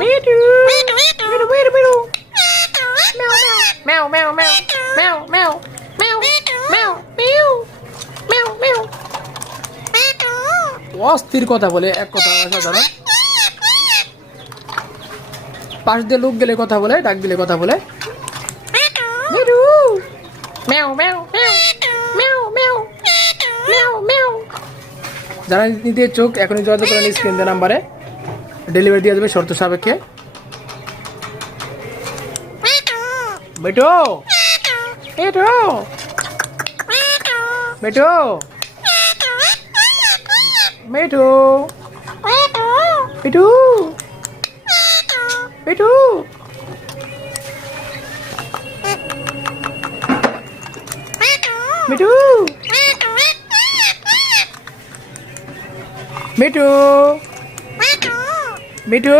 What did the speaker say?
মিঠু মিঠু মিঠু মিঠু ম্যাও ম্যাও ম্যাও ম্যাও ম্যাও ম্যাও ম্যাও mu ম্যাও ম্যাও। অস্থির কথা বলে, এক কথা অসাধারণ। পাশ দিয়ে লোক গেলে কথা বলে, ডাক দিলে কথা বলে। মিঠু ম্যাও ম্যাও ম্যাও ম্যাও ম্যাও ম্যাও ম্যাও। যারা নিতে ইচ্ছুক এখনই যোগাযোগ করেন স্ক্রিন দেওয়া নাম্বারে, ডেলিভারি দিয়ে দেবে শর্ত সাপেক্ষে। মিঠু মিঠু মিঠু মিঠু মিঠু মিঠু মিঠু মিঠু মিঠু।